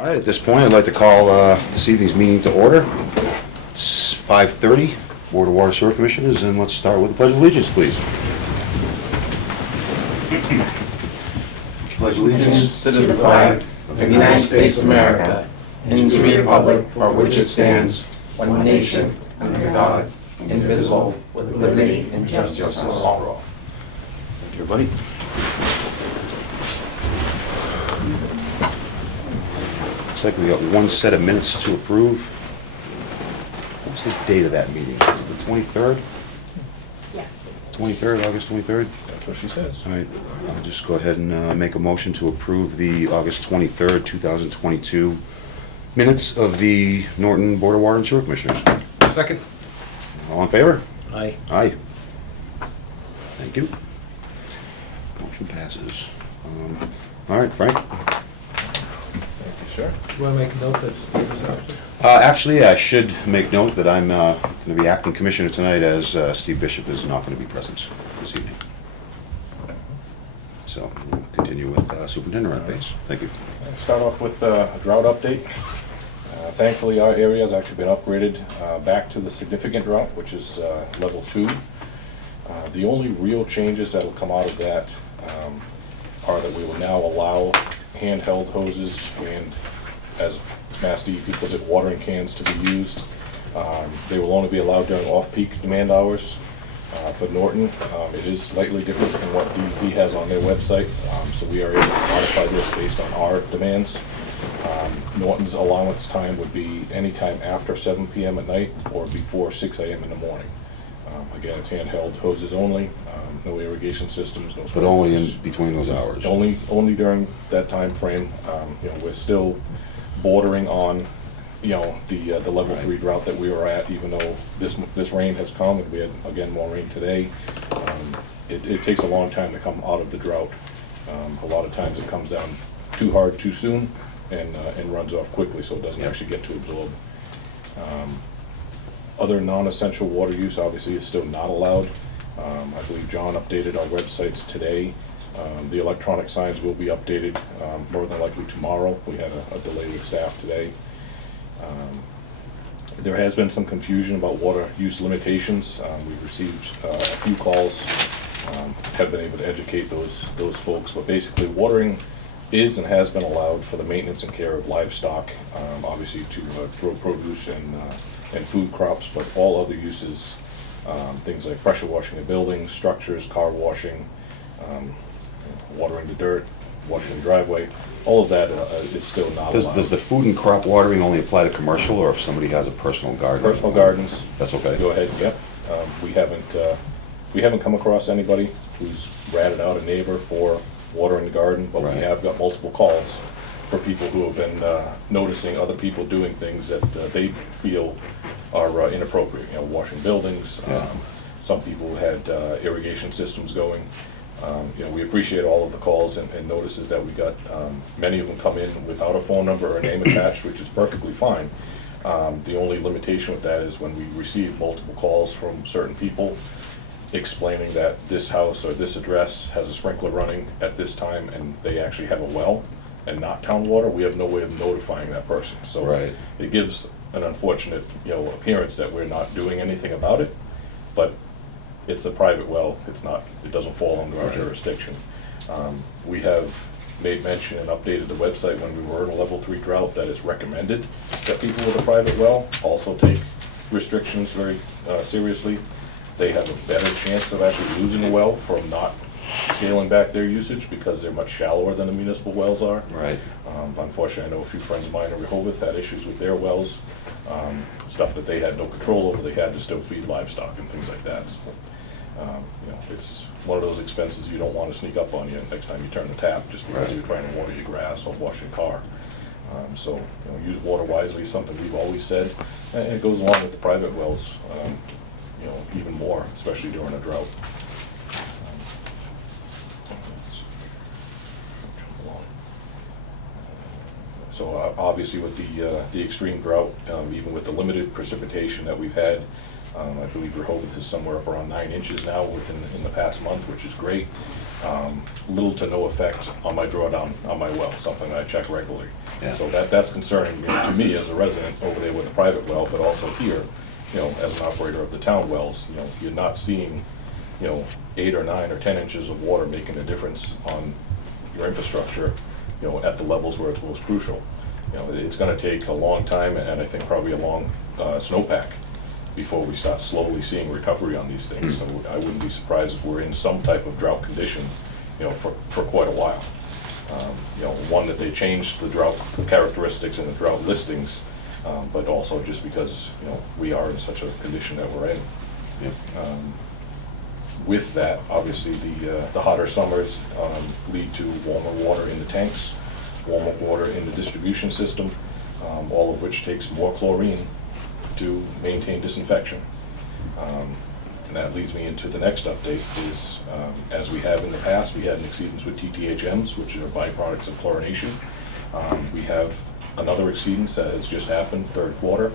All right, at this point, I'd like to call this evening's meeting to order. It's 5:30, Board of Water Sewer Commissioners, and let's start with the Pledge of Allegiance, please. Pledge allegiance to the flag of the United States of America and to the republic for which it stands, one nation, under God, indivisible, with liberty and justice for all. Thank you, everybody. Looks like we got one set of minutes to approve. What's the date of that meeting? Is it the 23rd? Yes. 23rd, August 23rd? That's what she says. All right, I'll just go ahead and make a motion to approve the August 23rd, 2022 minutes of the Norton Board of Water and Sewer Commissioners. Second. All in favor? Aye. Aye. Thank you. Motion passes. All right, Frank? Thank you, sir. Do you want to make a note that Steve is absent? Actually, I should make note that I'm going to be acting commissioner tonight, as Steve Bishop is not going to be present this evening. So we'll continue with superintendent updates. Thank you. I'll start off with a drought update. Thankfully, our area has actually been upgraded back to the significant drought, which is level 2. The only real changes that will come out of that are that we will now allow handheld hoses and, as Mass DEP puts it, watering cans to be used. They will only be allowed during off-peak demand hours. For Norton, it is slightly different from what DEP has on their website, so we are able to modify this based on our demands. Norton's allowance time would be any time after 7 p.m. at night or before 6 a.m. in the morning. Again, it's handheld hoses only, no irrigation systems, no. But only in between those hours. Only during that time frame. We're still bordering on, the level 3 drought that we were at, even though this rain has come, and we had again more rain today. It takes a long time to come out of the drought. A lot of times it comes down too hard too soon and runs off quickly, so it doesn't actually get to absorb. Other non-essential water use obviously is still not allowed. I believe John updated our websites today. The electronic signs will be updated more than likely tomorrow. We had a delay with staff today. There has been some confusion about water use limitations. We've received a few calls, have been able to educate those folks, but basically watering is and has been allowed for the maintenance and care of livestock, obviously to grow produce and food crops, but all other uses, things like pressure washing of buildings, structures, car washing, watering the dirt, washing the driveway, all of that is still not allowed. Does the food and crop watering only apply to commercial, or if somebody has a personal garden? Personal gardens. That's okay. Go ahead, yep. We haven't come across anybody who's ratted out a neighbor for watering the garden, but Right. we have got multiple calls for people who have been noticing other people doing things that they feel are inappropriate, washing buildings. Yeah. Some people had irrigation systems going. We appreciate all of the calls and notices that we got. Many of them come in without a phone number or a name attached, which is perfectly fine. The only limitation with that is when we receive multiple calls from certain people explaining that this house or this address has a sprinkler running at this time and they actually have a well and not town water, we have no way of notifying that person. So Right. It gives an unfortunate, appearance that we're not doing anything about it, but it's a private well. It doesn't fall under our Right. jurisdiction. We have made mention and updated the website when we were in a level 3 drought that it's recommended that people with a private well also take restrictions very seriously. They have a better chance of actually losing a well from not scaling back their usage because they're much shallower than the municipal wells are. Right. Unfortunately, I know a few friends of mine in Rehoboth had issues with their wells, stuff that they had no control over. They had to still feed livestock and things like that. So, it's one of those expenses you don't want to sneak up on you next time you turn the tap just because Right. you're trying to water your grass or wash your car. Use water wisely is something we've always said, and it goes along with the private wells, even more, especially during a drought. So obviously with the extreme drought, even with the limited precipitation that we've had, I believe Rehoboth is somewhere up around 9 inches now in the past month, which is great. Little to no effect on my drawdown on my well, something that I check regularly. Yeah. So that's concerning, you know, to me as a resident over there with a private well, but also here, you know, as an operator of the town wells, you know, you're not seeing, you know, 8 or 9 or 10 inches of water making a difference on your infrastructure, you know, at the levels where it's most crucial. You know, it's gonna take a long time, and I think probably a long snowpack before we start slowly seeing recovery on these things. So I wouldn't be surprised if we're in some type of drought condition, you know, for quite a while. You know, one, that they changed the drought characteristics and the drought listings, but also just because, you know, we are in such a condition that we're in. Yep. With that, obviously, the hotter summers lead to warmer water in the tanks, warmer water in the distribution system, all of which takes more chlorine to maintain disinfection. And that leads me into the next update is, as we have in the past, we had an exceedance with TTHMs, which are byproducts of chlorination. We have another exceedance that has just happened, third quarter.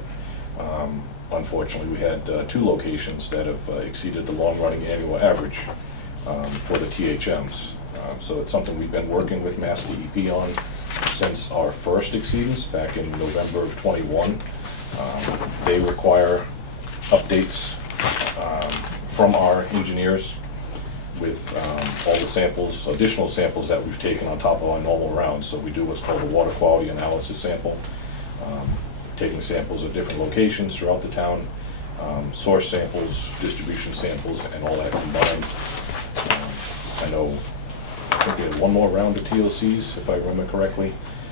Unfortunately, we had 2 locations that have exceeded the long-running annual average for the THMs. So it's something we've been working with Mass DEP on since our first exceedance back in November of '21. They require updates from our engineers with all the samples, additional samples that we've taken on top of our normal rounds. So we do what's called a water quality analysis sample, taking samples at different locations throughout the town, source samples, distribution samples, and all that combined. I think we had one more round of TLCs, if I remember correctly.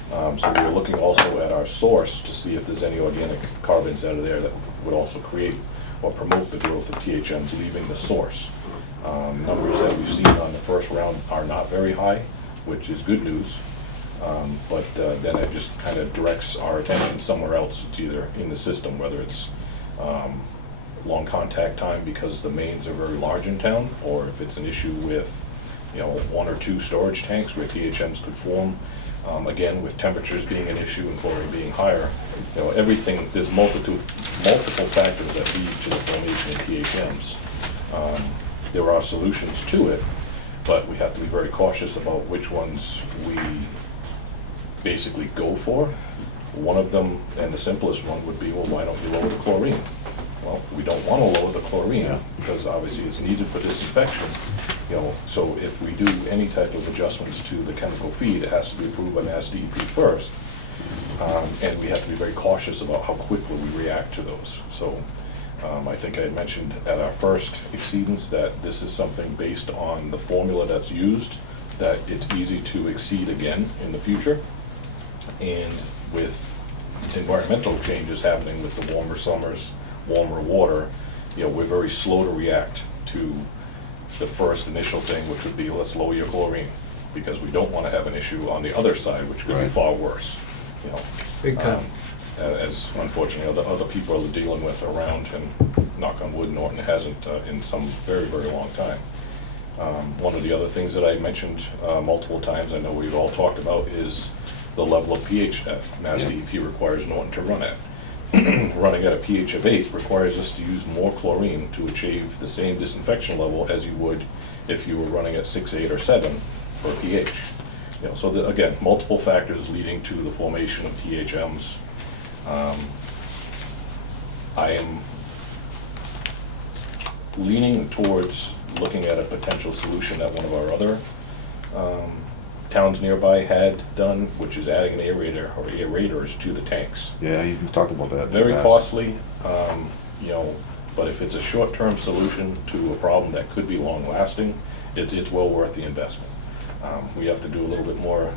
So we were looking also at our source to see if there's any organic carbons out of there that would also create or promote the growth of THMs leaving the source. Numbers that we've seen on the first round are not very high, which is good news. But then it just kind of directs our attention somewhere else. It's either in the system, whether it's long contact time because the mains are very large in town, or if it's an issue with, you know, 1 or 2 storage tanks where THMs could form. Again, with temperatures being an issue and chlorine being higher, you know, everything, there's multiple factors that lead to the formation of THMs. There are solutions to it, but we have to be very cautious about which ones we basically go for. One of them, and the simplest one, would be, well, why don't you lower the chlorine? Well, we don't want to lower the chlorine because obviously it's needed for disinfection. You know, so if we do any type of adjustments to the chemical feed, it has to be approved by Mass DEP first. And we have to be very cautious about how quickly we react to those. So I think I had mentioned at our first exceedance that this is something based on the formula that's used, that it's easy to exceed again in the future. And with environmental changes happening with the warmer summers, warmer water, you know, we're very slow to react to the first initial thing, which would be, let's lower your chlorine, because we don't want to have an issue on the other side, which could be far worse, you know. Big time. As unfortunately other people are dealing with around, and knock on wood, Norton hasn't in some very, very long time. One of the other things that I mentioned multiple times, I know we've all talked about, is the level of pH that Mass DEP requires Norton to run at. Running at a pH of 8 requires us to use more chlorine to achieve the same disinfection level as you would if you were running at 6, 8, or 7 for a pH. You know, so again, multiple factors leading to the formation of THMs. I am leaning towards looking at a potential solution that one of our other towns nearby had done, which is adding an aerator or aerators to the tanks. Yeah, you talked about that. Very costly, you know, but if it's a short-term solution to a problem that could be long-lasting, it's well worth the investment. We have to do a little bit more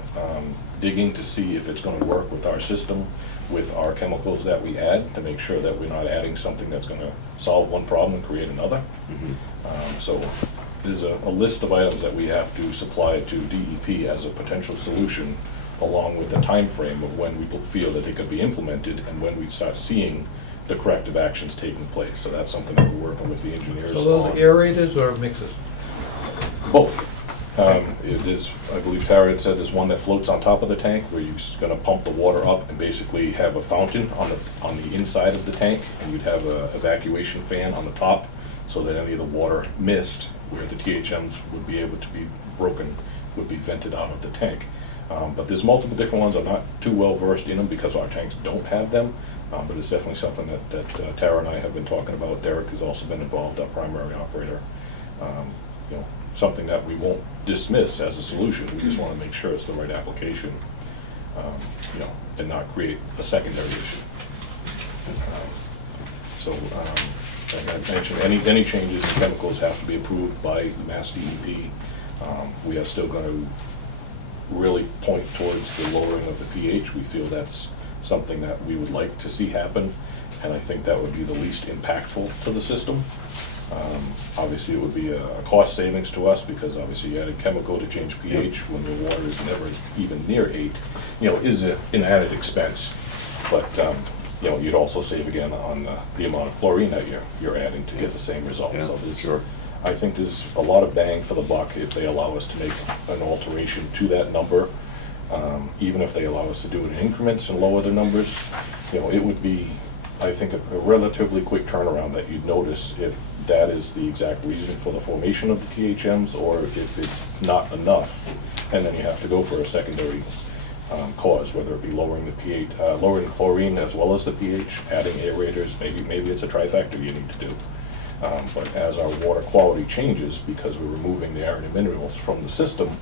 digging to see if it's going to work with our system, with our chemicals that we add, to make sure that we're not adding something that's going to solve one problem and create another. So there's a list of items that we have to supply to DEP as a potential solution, along with a time frame of when we feel that they could be implemented and when we start seeing the corrective actions taking place. So that's something that we're working with the engineers on. So those aerators or mixes? Both. It is, I believe Tara had said, there's one that floats on top of the tank where you're going to pump the water up and basically have a fountain on the inside of the tank, and you'd have an evacuation fan on the top so that any of the water mist where the THMs would be able to be broken would be vented out of the tank. But there's multiple different ones. I'm not too well versed in them because our tanks don't have them. But it's definitely something that Tara and I have been talking about. Derek has also been involved, our primary operator. You know, something that we won't dismiss as a solution. We just want to make sure it's the right application, you know, and not create a secondary issue. So, like I mentioned, any changes in chemicals have to be approved by the Mass DEP. We are still going to really point towards the lowering of the pH. We feel that's something that we would like to see happen, and I think that would be the least impactful to the system. Obviously, it would be a cost savings to us because obviously you add a chemical to change pH when the water is never even near 8, you know, is an added expense. But you know, you'd also save again on the amount of chlorine that you're adding to get the same result. Yeah, So there's, sure. I think there's a lot of bang for the buck if they allow us to make an alteration to that number. Even if they allow us to do it in increments and lower the numbers, you know, it would be, I think, a relatively quick turnaround that you'd notice if that is the exact reason for the formation of the THMs, or if it's not enough, and then you have to go for a secondary cause, whether it be lowering the pH, lowering chlorine as well as the pH, adding aerators, maybe it's a trifecta you need to do. But as our water quality changes, because we're removing the iron and minerals from the system,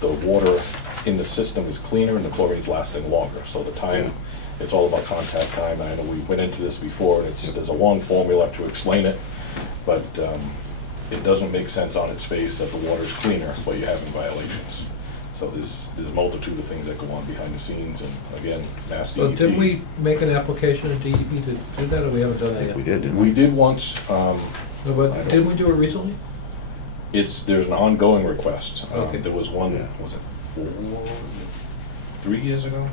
the water in the system is cleaner and the chlorine's lasting longer. So the time, it's all about contact time. I know we went into this before, and there's a long formula to explain it, but it doesn't make sense on its face that the water's cleaner, but you're having violations. So there's a multitude of things that go on behind the scenes, and again, Mass DEP. So didn't we make an application to DEP to do that, or we haven't done that yet? We did, didn't We we? did once. No, but didn't we do it recently? There's an ongoing request. Okay. There was one, Yeah. was it 3 years ago?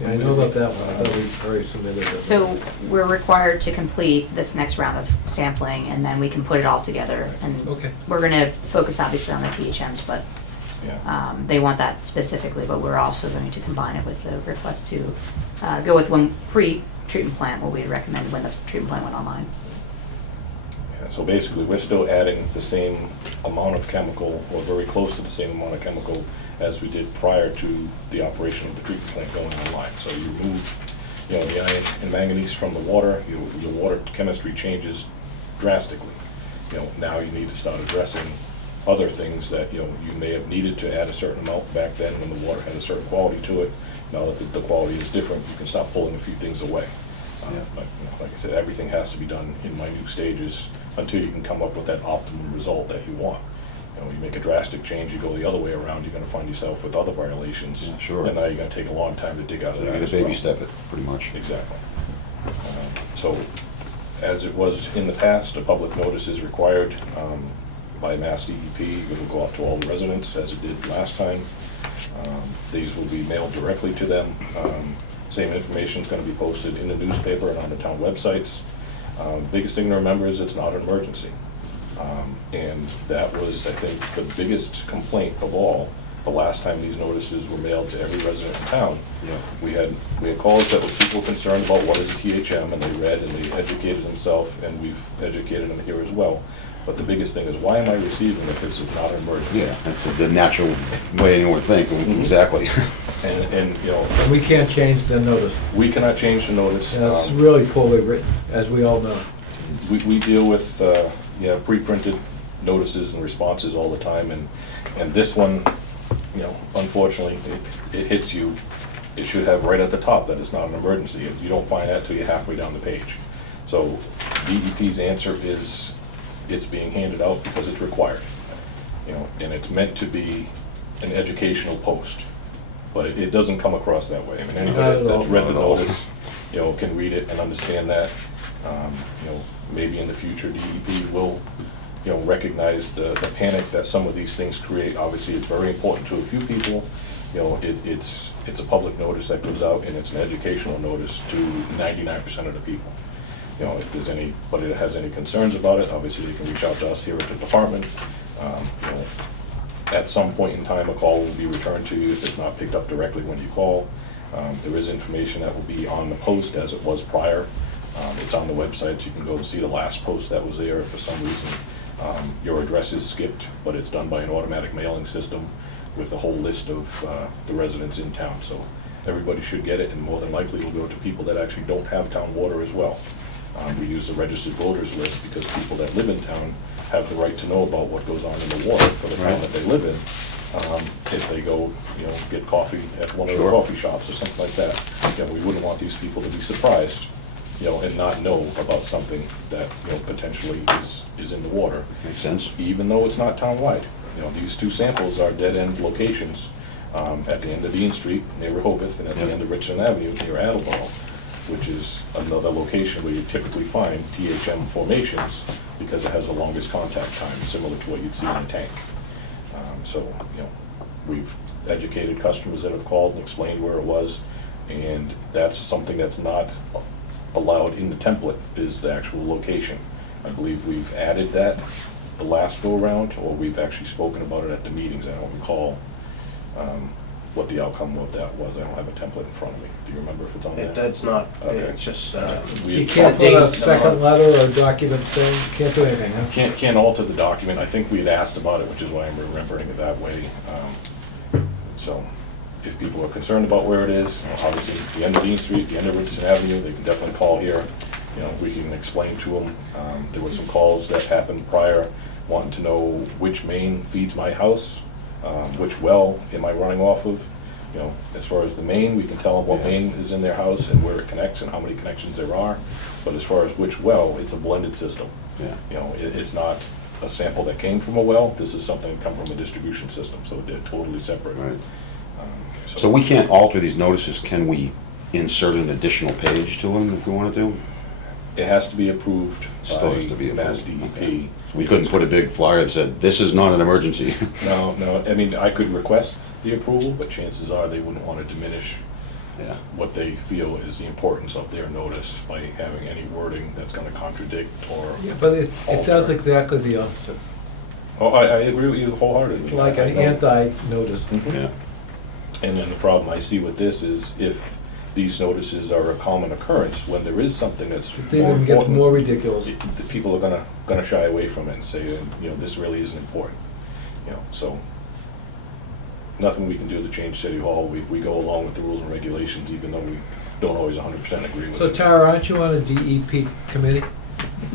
Yeah, I know about that one. I thought we already submitted it. So we're required to complete this next round of sampling, and then we can put it all together. And Okay. we're gonna focus obviously on the THMs, but Yeah. they want that specifically, but we're also going to combine it with the request to go with one pre-treatment plant, what we had recommended when the treatment plant went online. Yeah, so basically, we're still adding the same amount of chemical, or very close to the same amount of chemical as we did prior to the operation of the treatment plant going online. So you remove, you know, the iron and manganese from the water, your water chemistry changes drastically. You know, now you need to start addressing other things that, you know, you may have needed to add a certain amount back then when the water had a certain quality to it. Now that the quality is different, you can start pulling a few things away. But, you know, like I said, everything has to be done in minute stages until you can come up with that optimum result that you want. You know, you make a drastic change, you go the other way around, you're gonna find yourself with other violations. Yeah, sure. And now you're gonna take a long time to dig out of So that you as gotta baby well. step it, pretty much. Exactly. So, as it was in the past, a public notice is required by Mass DEP. It will go out to all the residents, as it did last time. These will be mailed directly to them. Same information is going to be posted in the newspaper and on the town websites. Biggest thing to remember is it's not an emergency. And that was, I think, the biggest complaint of all, the last time these notices were mailed to every resident in town. Yeah. We had calls that were people concerned about what is a THM, and they read and they educated themselves, and we've educated them here as well. But the biggest thing is, why am I receiving if this is not an emergency? Yeah, that's the natural way anyone would think, exactly. And, you know, And we can't change the notice. we cannot change the notice. And it's really poorly written, as we all know. We deal with, pre-printed notices and responses all the time, and this one, you know, unfortunately, it hits you. It should have right at the top that it's not an emergency. You don't find that till you're halfway down the page. So DEP's answer is, it's being handed out because it's required, you know, and it's meant to be an educational post, but it doesn't come across that way. I mean, Not anybody at all. that's read the Not at all. notice, you know, can read it and understand that. You know, maybe in the future DEP will, you know, recognize the panic that some of these things create. Obviously, it's very important to a few people. You know, it's a public notice that goes out, and it's an educational notice to 99% of the people. You know, if there's anybody that has any concerns about it, obviously you can reach out to us here at the department. You know, at some point in time, a call will be returned to you if it's not picked up directly when you call. There is information that will be on the post as it was prior. It's on the website. You can go and see the last post that was there. If for some reason your address is skipped, but it's done by an automatic mailing system. with a whole list of the residents in town. So everybody should get it, and more than likely will go to people that actually don't have town water as well. We use the registered voters list because people that live in town have the right to know about what goes on in the water for the town that they live in. If they go, get coffee at one of the coffee shops or something like that. We wouldn't want these people to be surprised, and not know about something that, potentially is in the water. Makes sense. Even though it's not town-wide. These two samples are dead-end locations at the end of Dean Street near Rehoboth and at the end of Richmond Avenue near Attleboro, which is another location where you typically find THM formations because it has the longest contact time, similar to what you'd see in a tank. So, we've educated customers that have called and explained where it was, and that's something that's not allowed in the template, is the actual location. I believe we've added that the last go-around, or we've actually spoken about it at the meetings. I don't recall what the outcome of that was. I don't have a template in front of me. Do you remember if it's on there? It's not, Okay. it's just, You can't put a second letter or document thing, you can't do anything, huh? Can't alter the document. I think we'd asked about it, which is why I'm remembering it that way. So if people are concerned about where it is, obviously the end of Dean Street, the end of Richardson Avenue, they can definitely call here. We can explain to them. There were some calls that happened prior, wanting to know which main feeds my house, which well am I running off of. As far as the main, we can tell them what main is in their house and where it connects and how many connections there are. But as far as which well, it's a blended system. Yeah. It's not a sample that came from a well. This is something that come from a distribution system, so they're totally separate. Right. So we can't alter these notices. Can we insert an additional page to them if we want to? It has to be approved Still by has to be Mass approved. DEP. Okay. We couldn't put a big flyer that said, "This is not an emergency." No, I mean, I could request the approval, but chances are they wouldn't want to diminish Yeah. what they feel is the importance of their notice by having any wording that's going to contradict or Yeah, but it does alter. exactly the opposite. Oh, I agree with you wholeheartedly. It's like I an know. anti-notice. Yeah. And then the problem I see with this is if these notices are a common occurrence, when there is something that's It more even gets important, more ridiculous. the people are gonna shy away from it and say, this really isn't important. So nothing we can do to change City Hall. We go along with the rules and regulations, even though we don't always 100% agree with So it. Tara, aren't you on a DEP committee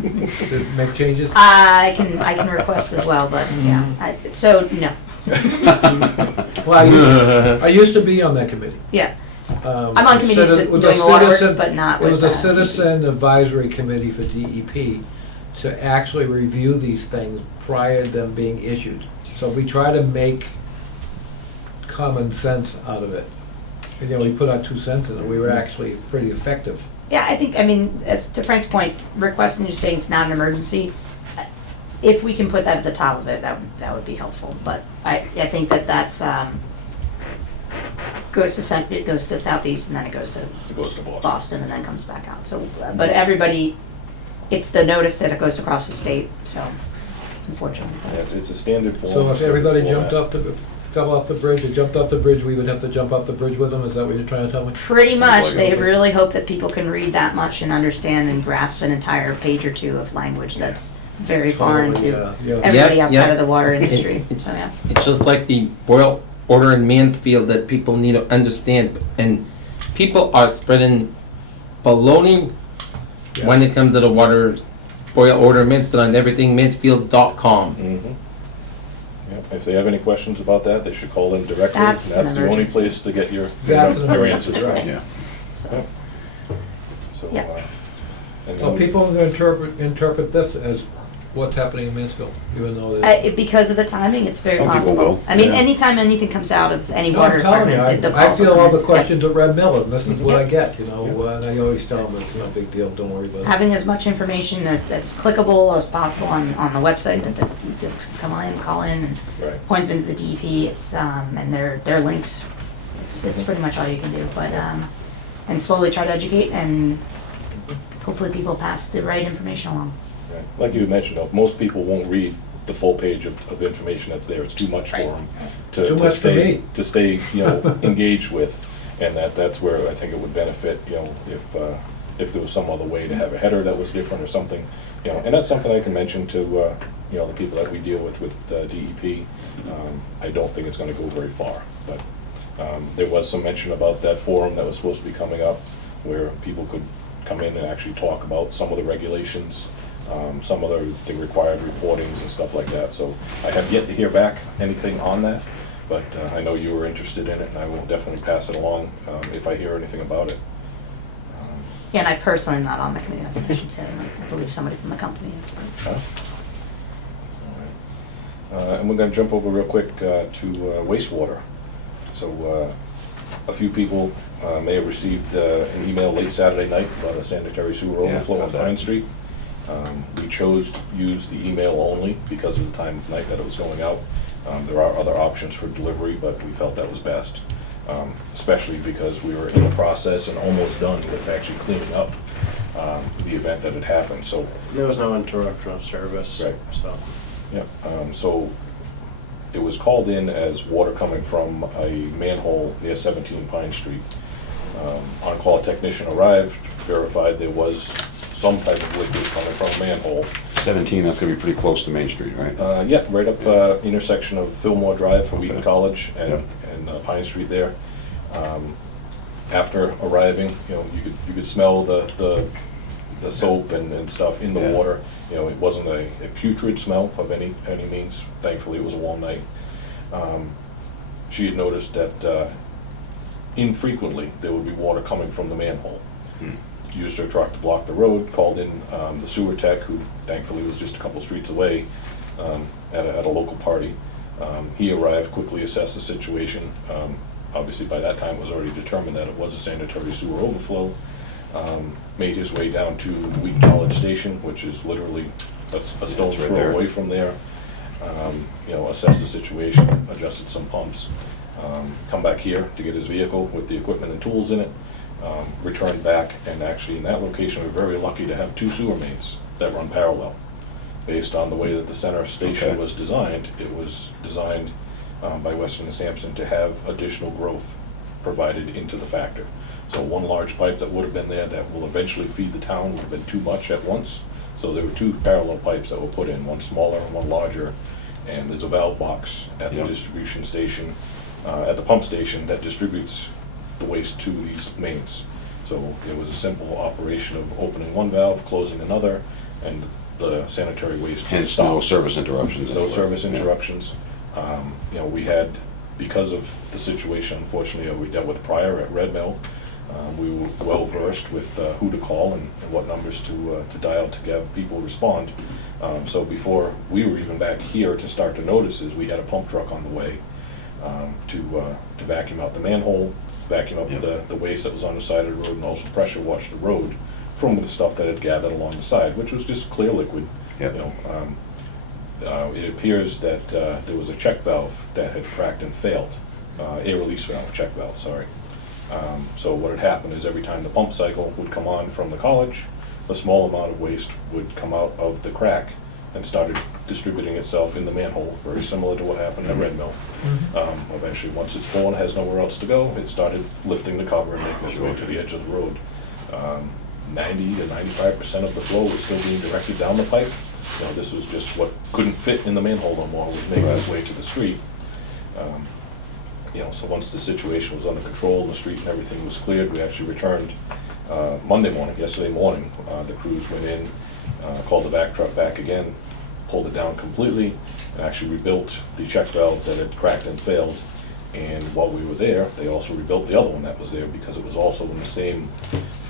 to make changes? I can request as well, but yeah, so no, Well, I used to be on that committee. yeah. I'm on committees It was doing a a lot of works, citizen- but not It with. was a DEP. citizen advisory committee for DEP to actually review these things prior to them being issued. So we try to make common sense out of it. And, we put our 2 cents in it, we were actually pretty effective. Yeah, I mean, as to Frank's point, requesting you saying it's not an emergency, if we can put that at the top of it, that would be helpful. But I think that's, it goes to Southeast and then it goes to It goes to Boston. Boston and then comes back out. So, but everybody, it's the notice that it goes across the state, so unfortunately. Yeah, it's a standard form. So if everybody format. fell off the bridge, or jumped off the bridge, we would have to jump off the bridge with them, is that what you're trying to tell me? Pretty Sounds much, like they it. really hope that people can read that much and understand and grasp an entire page or two of language that's very foreign Totally, to yeah. everybody Yep, outside yep. of the water industry, so yeah. It's just like the boil order in Mansfield that people need to understand. And people are spreading baloney when it comes to the water boil order in Mansfield on everything Mansfield.com. Mhm. Yep, if they have any questions about that, they should call in directly. That's and an the only emergency. place to get your That's an answers right. Yeah. So, So, Yeah. and So then- people are gonna interpret this as what's happening in Mansfield, even though they. because of the timing, it's very Some people possible. will, I mean, yeah. anytime anything comes out of any No, water I'm telling you, department, the I calls feel will all come the in. questions at Red Mill, and this is what I Yep. get, and I always tell them it's no big deal, don't worry about it. Having as much information that's clickable as possible on the website that the folks can come in, call in, and Right. point them to the DEP. It's and their links. It's pretty much all you can do. But and slowly try to educate, and hopefully people pass the right information along. Right. Like you mentioned, most people won't read the full page of information that's there. It's too much for Right. them Too to much for stay me. to stay engaged with, and that's where I think it would benefit if if there was some other way to have a header that was different or something, you know, and that's something I can mention to, you know, the people that we deal with DEP. I don't think it's gonna go very far, but there was some mention about that forum that was supposed to be coming up, where people could come in and actually talk about some of the regulations, some of the required reportings and stuff like that. So I have yet to hear back anything on that, but I know you were interested in it, and I will definitely pass it along if I hear anything about it. Yeah, and I personally am not on the committee, that's what I should say. I believe somebody from the company is. Huh? All right. And we're gonna jump over real quick to wastewater. So a few people may have received an email late Saturday night about a sanitary sewer Yeah, overflow got on that. Pine Street. We chose to use the email only because of the time of night that it was going out. There are other options for delivery, but we felt that was best, especially because we were in the process and almost done with actually cleaning up the event that had happened. So, There was no interruption of service, Right. so. yeah, so it was called in as water coming from a manhole near 17 Pine Street. On-call technician arrived, verified there was some type of liquid coming from a manhole. 17, that's gonna be pretty close to Main Street, right? Yeah, right up intersection of Fillmore Drive from Wheaton Okay. College and, Yep. and Pine Street there. After arriving, you know, you could smell the soap and stuff in the Yeah. water. You know, it wasn't a putrid smell of any means. Thankfully, it was a warm night. She had noticed that infrequently there would be water coming from the manhole. Used her truck to block the road, called in the sewer tech, who thankfully was just a couple streets away at a local party. He arrived, quickly assessed the situation. Obviously, by that time, it was already determined that it was a sanitary sewer overflow. Made his way down to the Wheaton College Station, which is literally a stone's right throw there. away from there. You know, assessed the situation, adjusted some pumps, come back here to get his vehicle with the equipment and tools in it, returned back, and actually in that location, we're very lucky to have two sewer mains that run parallel. Based on the way that the center station Okay. was designed, it was designed by Weston and Sampson to have additional growth provided into the factor. So one large pipe that would have been there that will eventually feed the town would have been too much at once. So there were two parallel pipes that were put in, one smaller and one larger, and there's a valve box at the Yep. distribution station, at the pump station that distributes the waste to these mains. So it was a simple operation of opening one valve, closing another, and the sanitary waste Hence, no stopped. service interruptions. No service Yeah. interruptions. You know, we had, because of the situation, unfortunately, we dealt with prior at Red Mill, we were well versed with who to call and what numbers to dial to have people respond. So before we were even back here to start the notices, we had a pump truck on the way to vacuum out the manhole, vacuum up Yep. the waste that was on the side of the road, and also pressure wash the road from the stuff that had gathered along the side, which was just clear liquid. Yep. You know, it appears that there was a check valve that had cracked and failed, air release valve, check valve, sorry. So what had happened is every time the pump cycle would come on from the college, a small amount of waste would come out of the crack and started distributing itself in the manhole, very similar to what happened at Red Mill. Eventually, once it's full and has nowhere else to go, it started lifting the cover and making its way to the edge of the road. 90 to 95% of the flow was still being directed down the pipe. You know, this was just what couldn't fit in the manhole no more, was making its way to the street. You know, so once the situation was under control and the street and everything was cleared, we actually returned Monday morning, yesterday morning. The crews went in, called the vac truck back again, pulled it down completely, and actually rebuilt the check valve that had cracked and failed. And while we were there, they also rebuilt the other one that was there because it was also in the same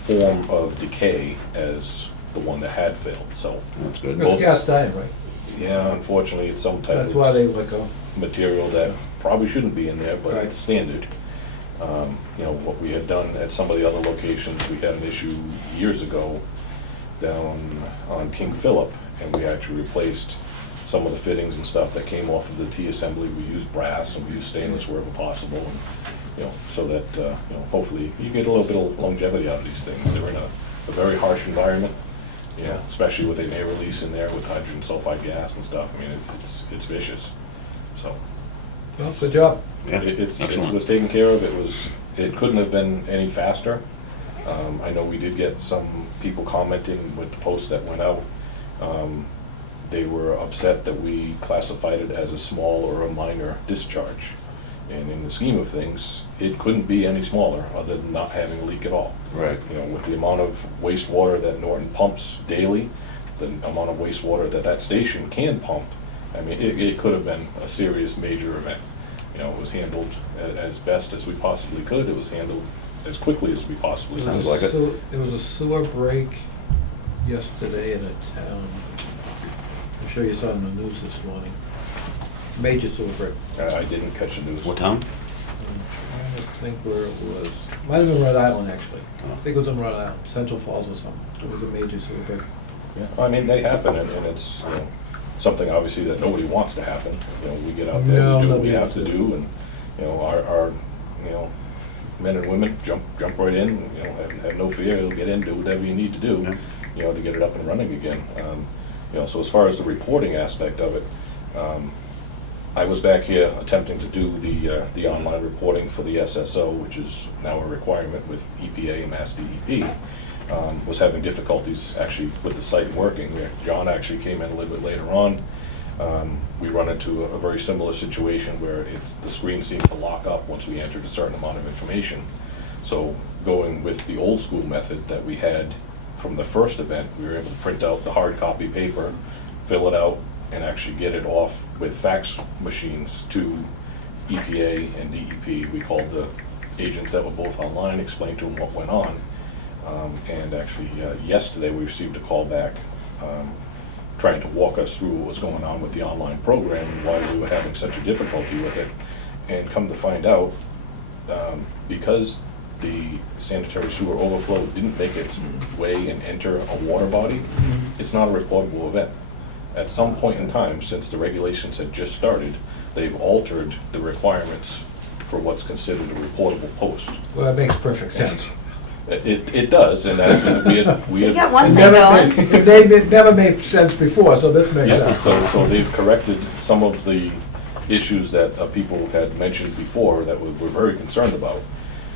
form of decay as the one that had failed, so. That's good. Both- It's cast iron, right? Yeah, unfortunately, it's some type That's why they of let go. material that probably shouldn't be in there, but Right. it's standard. You know, what we had done at some of the other locations, we had an issue years ago down on King Philip, and we actually replaced some of the fittings and stuff that came off of the T-assembly. We used brass and we used stainless wherever possible, and, you know, so that, you know, hopefully you get a little bit of longevity out of these things. They're in a very harsh environment, you know, especially with an air release in there with hydrogen sulfide gas and stuff. I mean, it's vicious, so. Well, good job. Yeah, It excellent. was taken care of. It couldn't have been any faster. I know we did get some people commenting with the post that went out. They were upset that we classified it as a small or a minor discharge. And in the scheme of things, it couldn't be any smaller other than not having a leak at all. Right. You know, with the amount of wastewater that Norton pumps daily, the amount of wastewater that that station can pump, I mean, it could have been a serious major event. You know, it was handled as best as we possibly could. It was handled as quickly as we possibly Sounds could. like it. There was a sewer break yesterday in a town. I'm sure you saw it in the news this morning. Major sewer break. I didn't catch the news. What town? I'm trying to think where it was. Might have been Rhode Island, actually. I think it was in Rhode Island, Central Falls or something. It was a major sewer break. Yeah, I mean, they happen, and it's, you know, something obviously that nobody wants to happen. You know, we get out there, No, we do what we nobody have wants to to. do, and, you know, our you know, men and women jump right in, you know, have no fear, you'll get in, do whatever you need to do, Yeah. you know, to get it up and running again. You know, so as far as the reporting aspect of it, I was back here attempting to do the online reporting for the SSO, which is now a requirement with EPA and Mass DEP. Was having difficulties actually with the site working. John actually came in a little bit later on. We run into a very similar situation where the screen seems to lock up once we entered a certain amount of information. So going with the old school method that we had from the first event, we were able to print out the hard copy paper, fill it out, and actually get it off with fax machines to EPA and DEP. We called the agents that were both online, explained to them what went on. And actually, yesterday we received a call back trying to walk us through what was going on with the online program and why we were having such a difficulty with it. And come to find out, because the sanitary sewer overflow didn't make its way and enter a water body, it's not a reportable event. At some point in time, since the regulations had just started, they've altered the requirements for what's considered a reportable post. Well, that makes perfect sense. It does, and that's we had. So you got one It thing never, going. it never made sense before, so this makes Yeah, sense. so they've corrected some of the issues that people had mentioned before that we're very concerned about.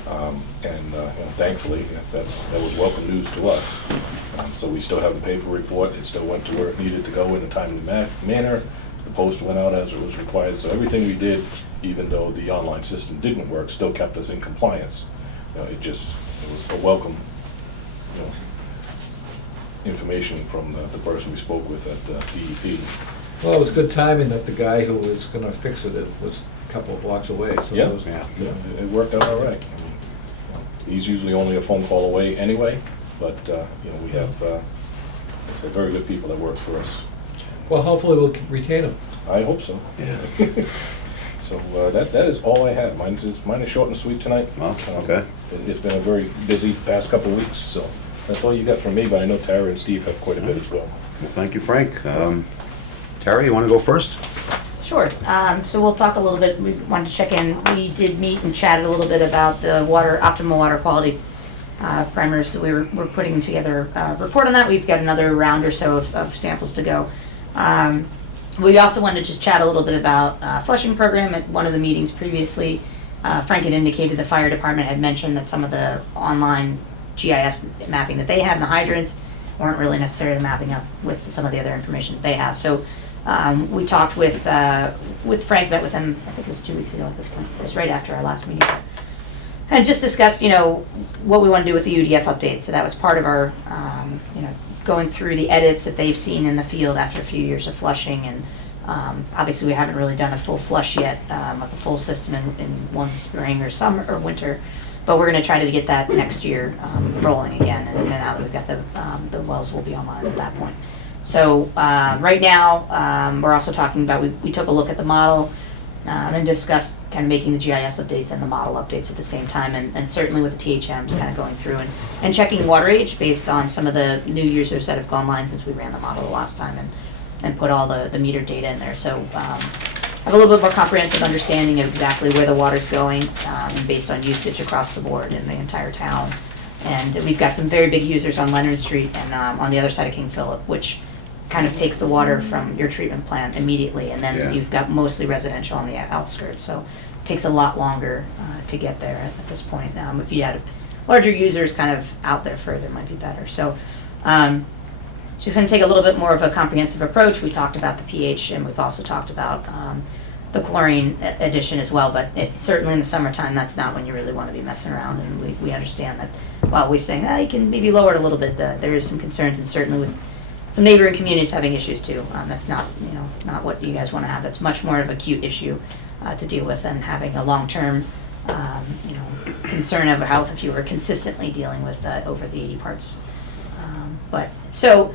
And you know, thankfully, that was welcome news to us. So we still have the paper report, it still went to where it needed to go in a timely manner. The post went out as it was required, so everything we did, even though the online system didn't work, still kept us in compliance. You know, it was a welcome, you know, information from the person we spoke with at DEP. Well, it was good timing that the guy who was gonna fix it was a couple of blocks away, so Yeah, that was. Yeah. it worked out all right. I mean, he's usually only a phone call away anyway, but, you know, we have, like I said, very good people that work for us. Well, hopefully we'll retain him. I hope so. Yeah. So that is all I have. Mine is short and sweet tonight. Well, okay. It's been a very busy past couple of weeks, so that's all you got from me, but I know Tara and Steve have quite a bit as well. Well, thank you, Frank. Tara, you want to go first? Sure. So we'll talk a little bit. We wanted to check in. We did meet and chatted a little bit about the optimal water quality primers. So we're putting together a report on that. We've got another round or so of samples to go. We also wanted to just chat a little bit about flushing program. At one of the meetings previously, Frank had indicated the fire department had mentioned that some of the online GIS mapping that they had in the hydrants weren't really necessarily mapping up with some of the other information that they have. So we talked with Frank, met with him, I think it was 2 weeks ago at this point. It was right after our last meeting. And just discussed, you know, what we want to do with the UDF updates. So that was part of our, you know, going through the edits that they've seen in the field after a few years of flushing. And obviously we haven't really done a full flush yet with the full system in one spring or summer or winter. But we're going to try to get that next year rolling again. And now that we've got the wells will be online at that point. So right now, we're also talking about, we took a look at the model and discussed kind of making the GIS updates and the model updates at the same time, and certainly with the THMs kind of going through and checking water age based on some of the new users that have gone online since we ran the model the last time, and put all the meter data in there. So have a little bit more comprehensive understanding of exactly where the water's going based on usage across the board in the entire town. And we've got some very big users on Leonard Street and on the other side of King Philip, which kind of takes the water from your treatment plant immediately, and then Yeah. you've got mostly residential on the outskirts, so it takes a lot longer to get there at this point. If you had larger users kind of out there further might be better. So she's going to take a little bit more of a comprehensive approach. We talked about the pH, and we've also talked about the chlorine addition as well, but certainly in the summertime, that's not when you really want to be messing around, and we understand that while we're saying, you can maybe lower it a little bit, there is some concerns, and certainly with some neighboring communities having issues too. That's not, not what you guys want to have. That's much more of an acute issue to deal with than having a long-term, concern of health if you were consistently dealing with over the 80 parts. So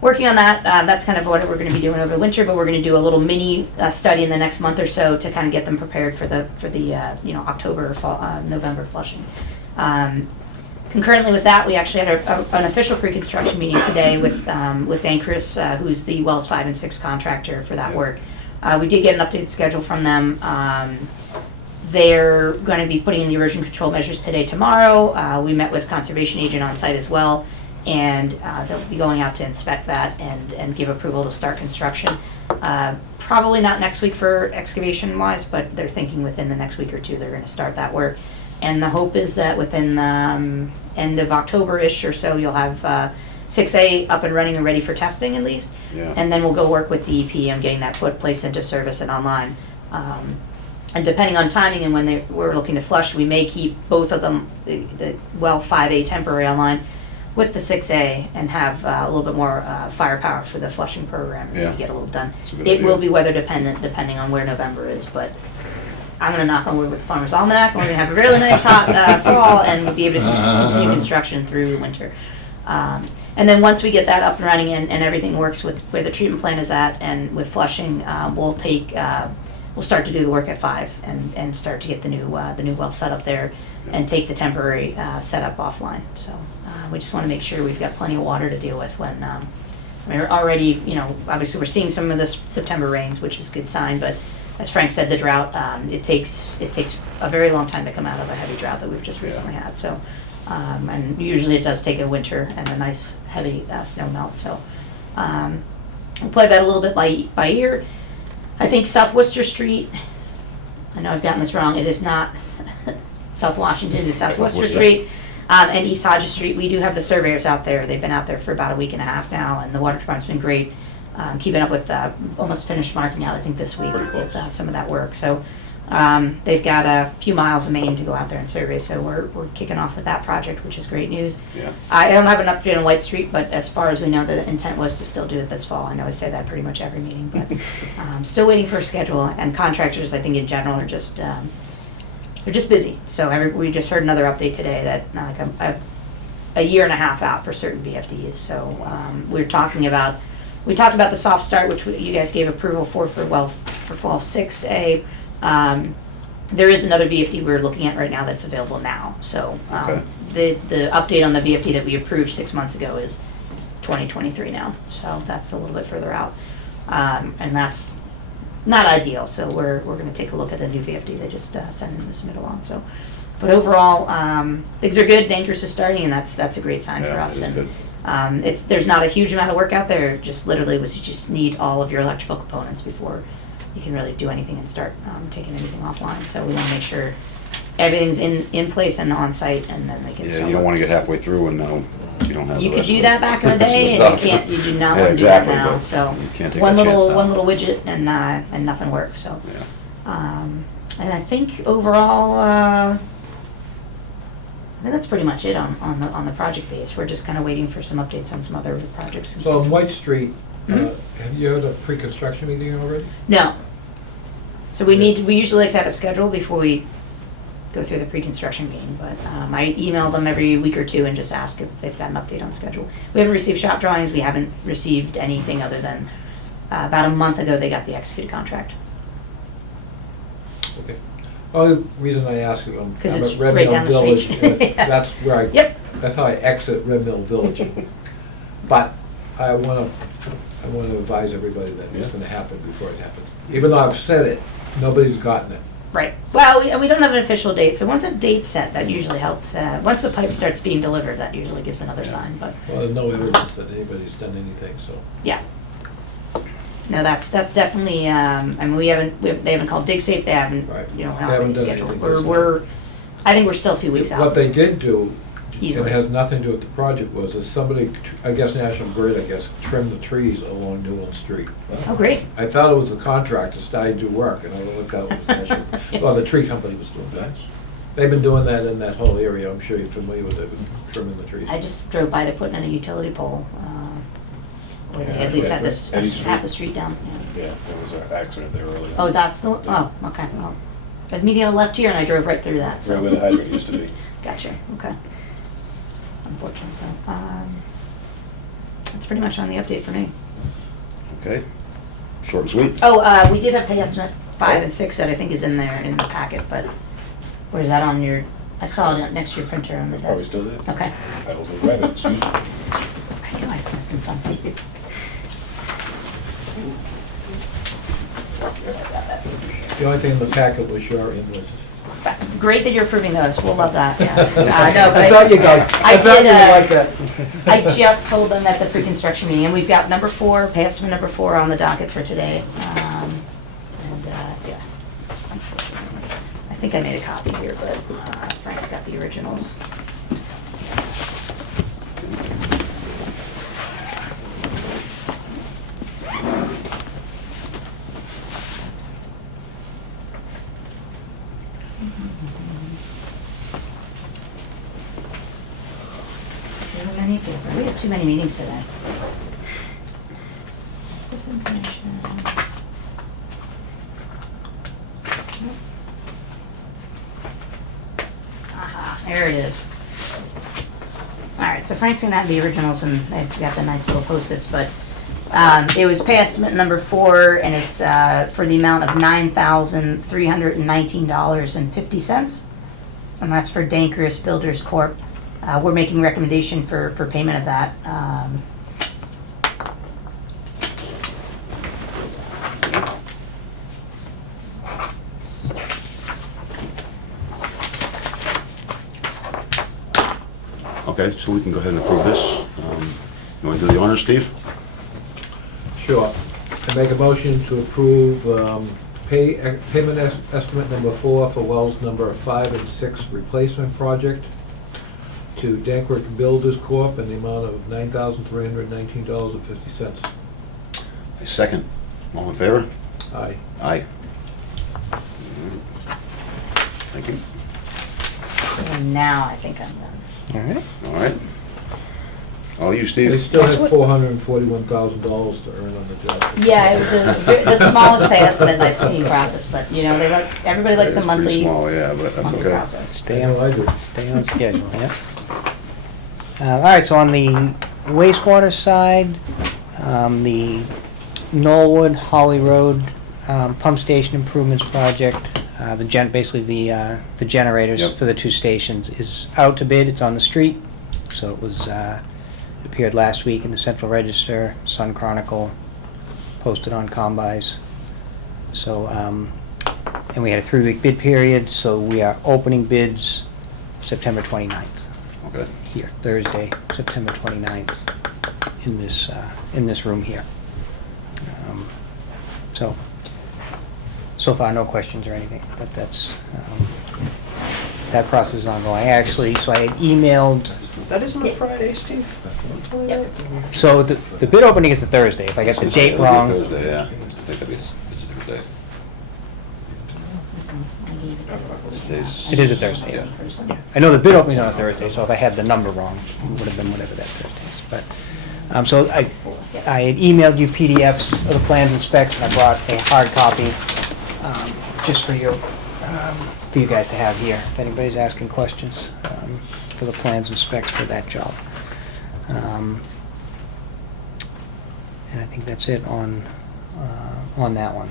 working on that, that's kind of what we're going to be doing over the winter, but we're going to do a little mini study in the next month or so to kind of get them prepared for the October, fall, November flushing. Concurrently with that, we actually had an official pre-construction meeting today with Dan Chris, who's the Wells 5 and 6 contractor for that work. We did get an updated schedule from them. They're going to be putting in the erosion control measures today, tomorrow. We met with conservation agent on site as well, and they'll be going out to inspect that and give approval to start construction. Probably not next week for excavation wise, but they're thinking within the next week or two they're going to start that work. And the hope is that within the end of October-ish or so, you'll have 6A up and running and ready for testing at least. Yeah. And then we'll go work with DEP on getting that placed into service and online. And depending on timing and when we're looking to flush, we may keep both of them, the well 5A temporary online with the 6A and have a little bit more firepower for the flushing program Yeah. to get a little done. That's a good It idea. will be weather dependent depending on where November is, but I'm going to knock on wood with the Farmer's Almanac, and we're going to have a really nice hot fall, and we'll be able to continue construction through winter. And then once we get that up and running and everything works with where the treatment plant is at and with flushing, we'll start to do the work at 5 and start to get the new well set up there and take the temporary setup offline. So we just want to make sure we've got plenty of water to deal with when we're already, obviously we're seeing some of the September rains, which is a good sign, but as Frank said, the drought, it takes a very long time to come out of a heavy drought that we've just recently had. So, and usually it does take a winter and a nice heavy snow melt. So we'll play that a little bit by ear. I think South Worcester Street, I know I've gotten this wrong, it is not South Washington, it is South Worcester Street. And East Hodges Street, we do have the surveyors out there. They've been out there for about a week and a half now, and the water department's been great. Keeping up with almost finished marking out, I think, this week with some of that work. So they've got a few miles of main to go out there and survey, so we're kicking off with that project, which is great news. Yeah. I don't have an update on White Street, but as far as we know, the intent was to still do it this fall. I know I say that pretty much every meeting, but still waiting for a schedule. And contractors, I think in general, are just they're just busy. So we just heard another update today that a year and a half out for certain VFDs. So we talked about the soft start, which you guys gave approval for fall 6A. There is another VFD we're looking at right now that's available now. So the update on the VFD that we approved 6 months ago is 2023 now. So that's a little bit further out, and that's not ideal. So we're going to take a look at a new VFD they just sent in this middle on. So, but overall, things are good. Dankers is starting, and that's a great sign for us. It is good. There's not a huge amount of work out there. Just literally you just need all of your electrical components before you can really do anything and start taking anything offline. So we want to make sure everything's in place and on site, and then they can start. You don't want to get halfway through and you don't have. You the could rest do of that back in the rest of day, stuff. and you do not Yeah, want to do that exactly, now. but So you can't take one that chance little now. widget and nothing works. So Yeah. and I think overall. I think that's pretty much it on the project base. We're just kind of waiting for some updates on some other projects. And So on schedules. White Street, Mhm. have you had a pre-construction meeting already? No. So we usually like to have a schedule before we go through the pre-construction meeting, but I email them every week or two and just ask if they've got an update on schedule. We haven't received shop drawings. We haven't received anything other than about a month ago they got the executed contract. Okay. Only reason I ask is I'm 'Cause at it's Red right Mill down the Village. street. and That's where Yep. that's how I exit Red Mill Village. But I wanna advise everybody that Yeah. it's gonna happen before it happens. Even though I've said it, nobody's gotten it. Right. Well, we don't have an official date, so once a date's set, that usually helps. Once the pipe starts being delivered, that usually gives another sign. But Well, there's no evidence that anybody's done anything, so. yeah. No, that's definitely. I mean, they haven't called dig safe. They haven't. Right. You know, They not haven't really done scheduled. anything. We're. I think we're still a few weeks What out. they did do And easily. it has nothing to do with the project was, is somebody, I guess National Grid, trimmed the trees along Newland Street. Oh, great. I thought it was the contractor starting to do work, and I looked out, it was National, well, the tree company was doing that. They've been doing that in that whole area, I'm sure you're familiar with it, trimming the trees. I just drove by to put in a utility pole, where they at least had this, Eddie Street. half the street down. Yeah. Yeah, there was an accident there earlier. Oh, that's the, oh, okay, well, I had median left here and I drove right through that, so. Right where the hydrant used to be. Gotcha, okay. Unfortunate, so, that's pretty much on the update for me. Okay, short and sweet. Oh, we did have pay estimate 5 and 6 that I think is in there in the packet, but where's that on your, I saw it next to your printer on the Probably desk. still there. Okay. I was right, excuse me. I knew I was missing something. The only thing in the packet was your invoices. Great that you're approving those, we'll love that, yeah. No, but I thought you guys, I I thought did, you'd like that. I just told them at the pre-construction meeting, and we've got number 4, pay estimate number 4 on the docket for today. Yeah, unfortunately. I think I made a copy here, but Frank's got the originals. Too many people. We have too many meetings today. This information. Aha, there it is. All right, so Frank's gonna have the originals and they've got the nice little Post-its, but it was pay estimate number 4 and it's for the amount of $9,319.50. And that's for Dankerous Builders Corp. We're making recommendation for payment of that. Okay, so we can go ahead and approve this. You want to do the honors, Steve? Sure. I make a motion to approve payment estimate number 4 for wells number 5 and 6 replacement project to Dankworth Builders Corp. in the amount of $9,319.50. A second. All in favor? Aye. Aye. Thank you. And now I think I'm done. All right. All right. All you, They Steve? still have Excellent. $441,000 to earn on the job. Yeah, it was the smallest pay estimate I've seen processed, but you know, everybody likes a It's pretty monthly small, yeah, but that's monthly okay. process. Stay I know I on, do. stay on schedule, yeah. All right, so on the wastewater side, the Knollwood, Holly Road pump station improvements project, basically the generators Yep. for the 2 stations is out to bid. It's on the street, so it was appeared last week in the Central Register, Sun Chronicle, posted on Combis. So, and we had a 3-week bid period, so we are opening bids September 29th. Okay. Here, Thursday, September 29th, in this room here. So far, no questions or anything, but that's, that process is ongoing. Actually, so I had emailed, That isn't a Friday, Steve? Yep. so the bid opening is a Thursday, if I got the date It'll be wrong. Thursday, yeah. I think it's Thursday. Today's- It is a Thursday. Yeah. Yeah. I know the bid opening's on a Thursday, so if I had the number wrong, it would have been whatever that Thursday is. But, so I had emailed you PDFs of the plans and specs, and I brought a hard copy, just for you guys to have here, if anybody's asking questions, for the plans and specs for that job. And I think that's it on that one.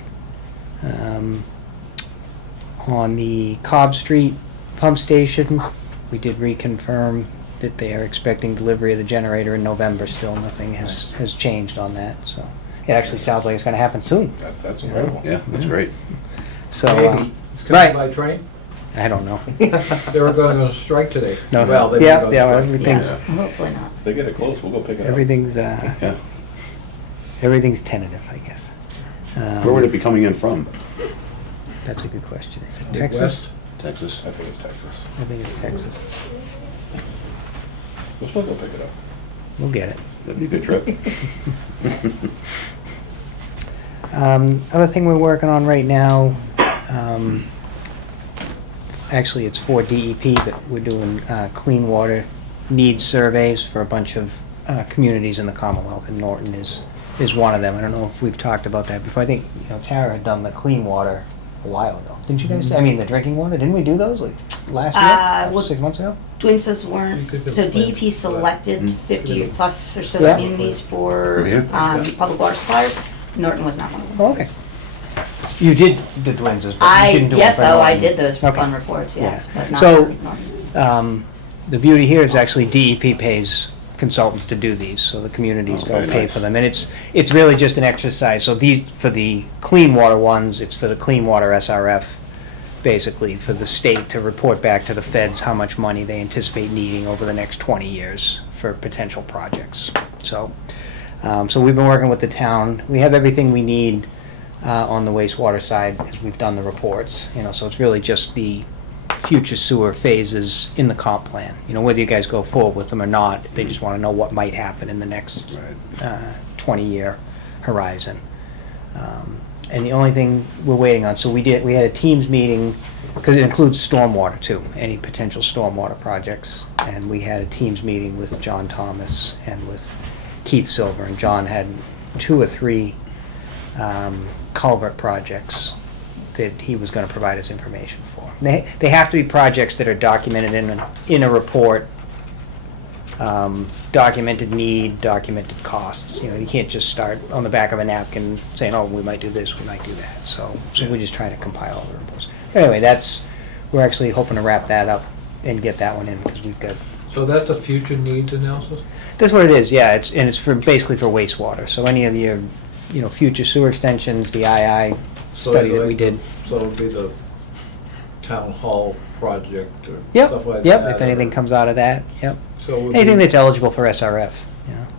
On the Cobb Street pump station, we did reconfirm that they are expecting delivery of the generator in November still. Nothing has changed on that, so it actually sounds like it's gonna happen soon. That's incredible. Yeah, that's great. So, Maybe. It's coming right. by train? I don't know. They were going on strike today. No, Well, they were yeah, on yeah, strike. everything's, Yeah. Hopefully not. If they get it close, we'll go pick it up. everything's, Yeah. everything's tentative, I guess. Where would it be coming in from? That's a good question. Is it Midwest? Texas? Texas? I think it's Texas. I think it's Texas. We'll still go pick it up. We'll get it. That'd be a good trip. Other thing we're working on right now, actually it's for DEP, but we're doing clean water needs surveys for a bunch of communities in the Commonwealth, and Norton is one of them. I don't know if we've talked about that before. I think, Tara had done the clean water a while ago. Didn't you guys? I mean, the drinking water, didn't we do those like last year? Well, 6 months ago? Dwinces You weren't, could do so plans, DEP selected Mm. 50 plus or so Yeah. communities for Yeah. public water suppliers. Norton was not one of them. Oh, okay. You did the Dwinses, but you didn't do them for I Norton. did those Okay. fund reports, yes, Yeah. but not So- for Norton. The beauty here is actually DEP pays consultants to do these, so the communities Okay, don't pay nice. for them. And it's really just an exercise. So these, for the clean water ones, it's for the clean water SRF, basically, for the state to report back to the feds how much money they anticipate needing over the next 20 years for potential projects. So we've been working with the town. We have everything we need on the wastewater side because we've done the reports, so it's really just the future sewer phases in the comp plan. Whether you guys go forward with them or not, they just want to know what might happen in the next 20-year horizon. And the only thing we're waiting on, so we had a Teams meeting, because it includes stormwater too, any potential stormwater projects. And we had a Teams meeting with John Thomas and with Keith Silver, and John had 2 or 3 culvert projects that he was going to provide us information for. They have to be projects that are documented in a report, documented need, documented costs. You can't just start on the back of a napkin saying, oh, we might do this, we might do that. So we're just trying to compile all the reports. Anyway, we're actually hoping to wrap that up and get that one in, because we've got. So that's a future needs analysis? That's what it is, yeah. It's basically for wastewater. So any of your, future sewer extensions, the II study that we did. So it would be the town hall project or Yep, stuff like that? yep, if anything or- comes out of that, yep. So it would Anything be- that's eligible for SRF,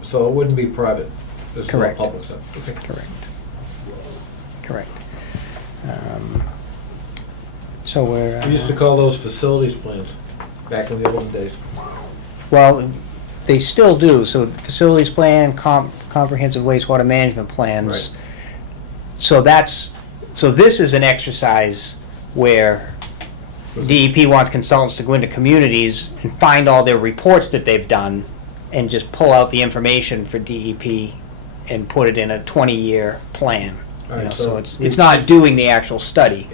So it wouldn't be private? It's all Correct. public stuff? Okay. Correct. So we're. We used to call those facilities plans back in the olden days. Well, they still do, so facilities plan, comprehensive wastewater management plans. Right. So this is an exercise where DEP wants consultants to go into communities and find all their reports that they've done and just pull out the information for DEP and put it in a 20-year plan. All right, So so it's not doing the actual study.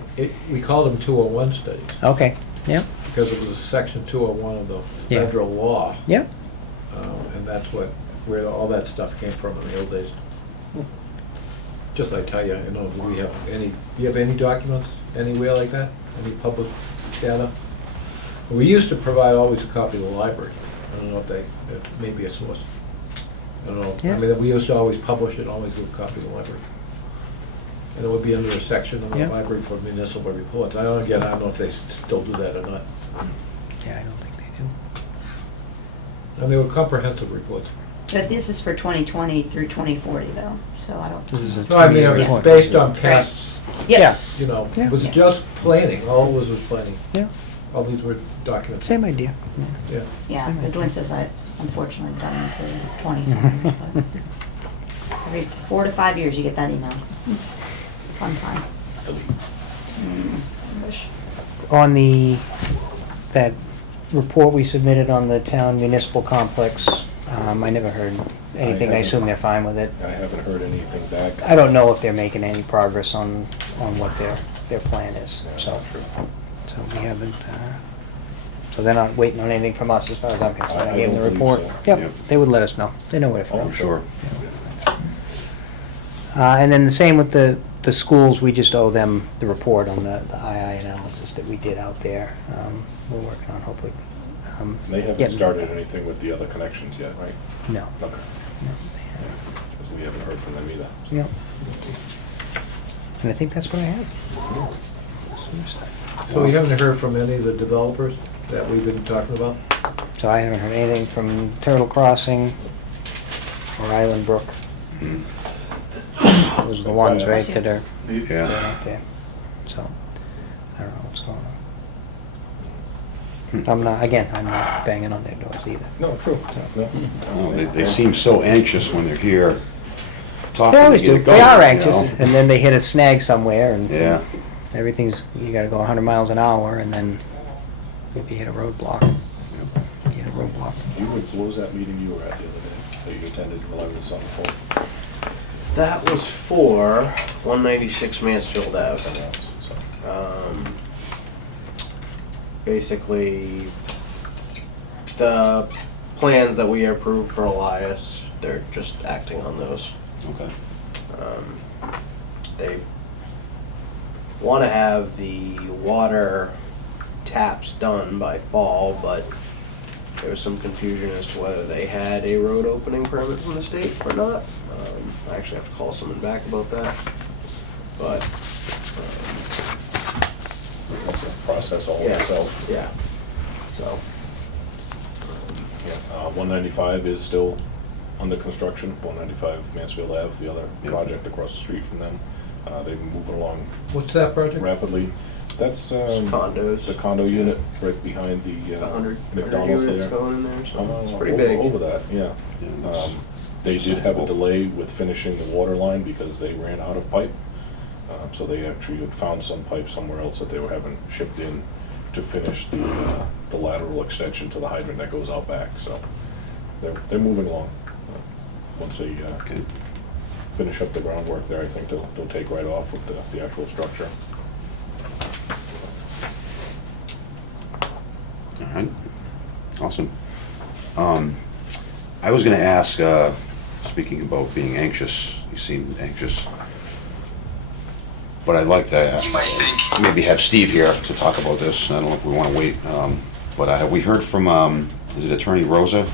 We called them 201 studies Okay, yep, because it was a section 201 of the Yeah. federal law. yep. And that's where all that stuff came from in the old days. Just I tell you, if we have you have any documents anywhere like that? Any public data? We used to provide always a copy of the library. I don't know if it may be a source. I don't know. Yeah. I mean, we used to always publish it, always give a copy of the library. And it would be under a section of the Yeah. library for municipal reports. I don't know if they still do that or not. Yeah, I don't think they do. And they were comprehensive reports. But this is for 2020 through 2040 though, so I don't. This is a No, I mean, 20-year it was report. based on past, Yeah, it was Yeah. just planning, all it was planning. yeah, All these were documents. same idea. Yeah. Yeah, the Dwinces, I unfortunately done them for 20 something, but every 4 to 5 years you get that email. Fun time. Wish. On that report we submitted on the town municipal complex, I never heard anything. I assume they're fine with it. I haven't heard anything back. I don't know if they're making any progress on what their plan is, so we haven't, so they're not waiting on anything from us as far as I'm concerned. I I gave them the don't believe report. so. Yep, Yep. they would let us know. They know where to Oh, find us. sure. And then the same with the schools, we just owe them the report on the II analysis that we did out there. We're working on hopefully. They haven't getting- started anything with the other connections yet, right? No. Okay. No, Because we haven't heard from them either. they haven't. Yep. And I think that's what I have. So we haven't heard from any of the developers that we've been talking about? So I haven't heard anything from Turtle Crossing or Island Brook. Those are the ones, right, that are Yeah. out there. So, I don't know what's going on. I'm not banging on their doors either. No, true. No. Oh, they seem so anxious when they're here talking. They always to get do. it They going, are you anxious, know? and then they hit a snag somewhere, and Yeah, you gotta go 100 miles an hour, and then if you hit a roadblock, you hit a roadblock. What was that meeting you were at the other day that you attended while I was on the phone? That was for 196 Mansfield Ave. Basically, the plans that we approved for Elias, they're just acting on those. okay. They want to have the water taps done by fall, but there was some confusion as to whether they had a road opening permit from the state or not. I actually have to call someone back about that, but It's a process all yeah, itself. yeah. So 195 is still under construction, 195 Mansfield Ave, the other Yeah. project across the street from them. They've been moving along What's that project? rapidly. That's condos. the condo unit right behind the 100 McDonald's units there. going in there, so it's Oh, pretty over- big. Over that, yeah. Yeah, that's- They did have a delay with finishing the water line because they ran out of pipe. So they actually had found some pipe somewhere else that they were having shipped in to finish the lateral extension to the hydrant that goes out back, so they're moving along. Once they Okay. finish up the groundwork there, I think they'll take right off with the actual structure. All right, awesome. I was gonna ask, speaking about being anxious, you seem anxious, but I'd like to maybe have Steve here to talk about this. I don't know if we wanna wait, but have we heard from, is it Attorney Rosa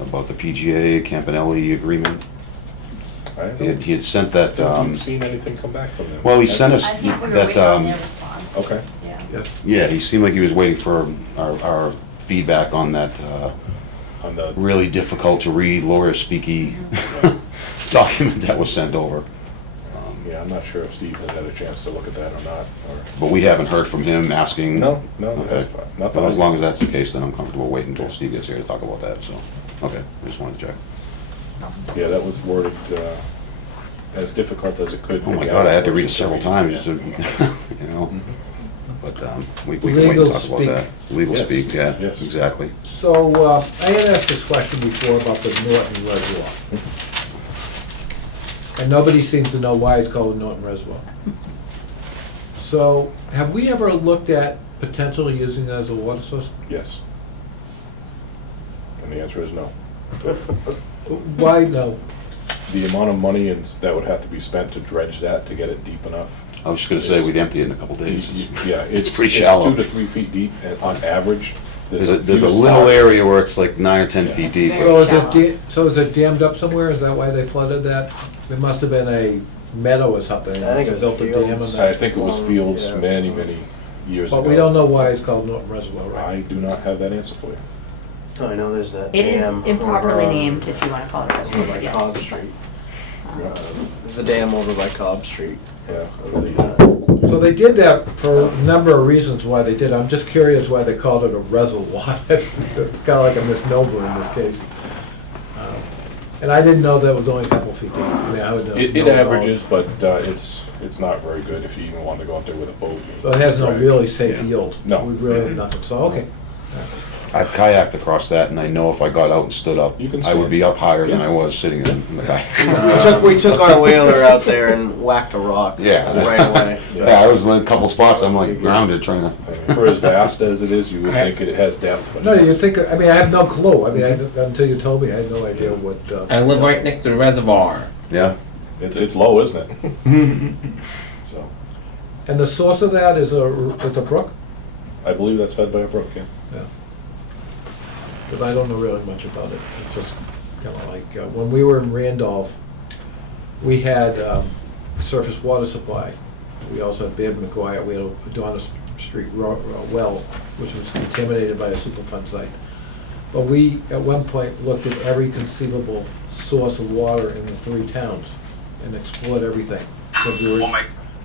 about the PGA Campanelli agreement? I don't He had sent that, Have you seen anything come back from them? well, he sent us I think we were that, waiting on their response. Okay. Yeah. Yes. yeah, he seemed like he was waiting for our feedback on that, On the, really difficult to read, lawyer speaky document that was sent over. yeah, I'm not sure if Steve has had a chance to look at that or not, or. But we haven't heard from him asking. No, Okay. not Well, as that. long as that's the case, then I'm comfortable waiting until Steve gets here to talk about that, so, okay, I just wanted to check. Yeah, that was worded as difficult as it could. Oh for my the God, I had to read it applicants several read. times, just to, you know, but we can wait Legal and talk about speak. that. Legal Yes, speak, yeah, yes. exactly. So, I had asked this question before about the Norton Reservoir. And nobody seems to know why it's called the Norton Reservoir. So, have we ever looked at potentially using it as a water source? Yes. And the answer is no. Why no? The amount of money that would have to be spent to dredge that to get it deep enough. I was just gonna say, we'd empty it in a couple days. Yeah, It's pretty shallow. It's 2 to 3 feet deep on average. There's a few little spots. area where it's like 9 or 10 Yeah. feet deep. Very So is shallow. so is it dammed up somewhere? Is that why they flooded that? It must have been a meadow or something. I think it They was built a dam on fields. I that. think it was fields Yeah. many years ago. But we don't know why it's called Norton Reservoir, I right? do not have that answer for you. Oh, I know there's that It is dam improperly over on- named, if you wanna call it a over reservoir, by yes. Cobb Street. Yeah. There's a dam over by Cobb Street. Yeah. So they did that for a number of reasons why they did. I'm just curious why they called it a reservoir. It's kind of like a misnomer in this case. And I didn't know that was only a couple feet deep. I mean, I would know. It averages, but it's not very good if you even want to go out there with a boat. So it has no Right. really safe Yeah. yield. No. We really have nothing, so, okay. I've kayaked across that, and I know if I got out and stood up, You can I would stand. be up higher than Yeah. I was sitting in the kayak. We took our whaler out there and whacked a rock Yeah. right away. so. Yeah, I was in a couple spots, I'm like grounded trying to, For as vast as it is, you would think it has depth, but. No, you think, I mean, I have no clue. I mean, until you told me, I had no idea what. I live right next to the reservoir. yeah. It's low, isn't it? So, And the source of that is a brook? I believe that's fed by a brook, yeah. Yeah. Because I don't know really much about it. It's just kind of like, when we were in Randolph, we had surface water supply. We also had Baird McGuire, we had a Donna Street well, which was contaminated by a Superfund site. But we, at one point, looked at every conceivable source of water in the 3 towns and explored everything. Because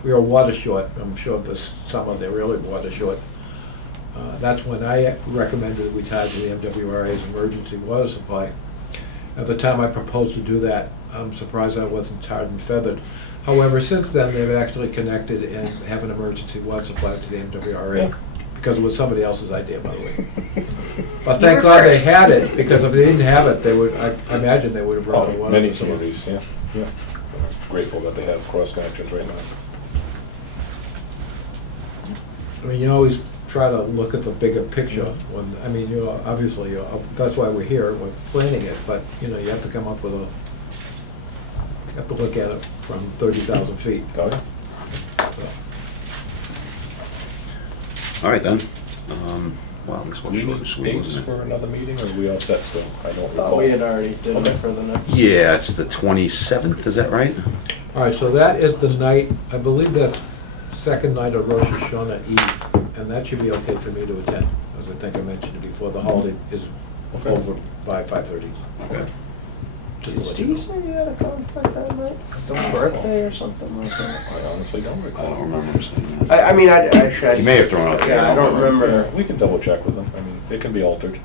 we were water short. I'm sure this summer they're really water short. That's when I recommended that we tie to the MWRA's emergency water supply. At the time I proposed to do that, I'm surprised I wasn't tarred and feathered. However, since then, they've actually connected and have an emergency water supply to the MWRA, because it was somebody else's idea, by the way. But thank God they had it, because if they didn't have it, they would, I imagine they would have brought the Oh, water. many facility. communities, yeah. Grateful that they have cross connections right now. I mean, you always try to look at the bigger picture when, I mean, you know, obviously, that's why we're here, we're planning it, but, you know, you have to come up with you have to look at it from 30,000 feet. Oh, yeah. So. All right then. Well, this Do was we short need and sweet, dates wasn't it? for another meeting, or are we all set still? I don't Thought recall. we had already did Okay. it for the next. Yeah, it's the 27th, is that right? All right, so that is the night, I believe that's second night of Rosh Hashanah Eve, and that should be okay for me to attend, as I think I mentioned it before, the holiday is Okay. over by 5:30. Okay. Just Did to let you Steve know. say you had a conflict that night? Like a birthday or something like that? I honestly don't I recall. don't remember him saying that. I mean, I should. He may have thrown it out there. Yeah, I don't Yeah, remember. we can double check with them. I mean, it can be altered.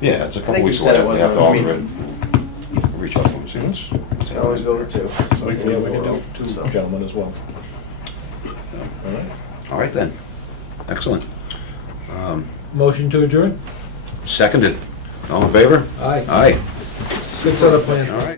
Yeah, it's a I couple think he weeks said away. it We have to wasn't- I alter it. Reach out to him, see what's Can always go with two. We can do two So. gentlemen as well. All right. All right then. Excellent. Motion to adjourn? Seconded. All in favor? Aye. Aye. Good set of plans. All right.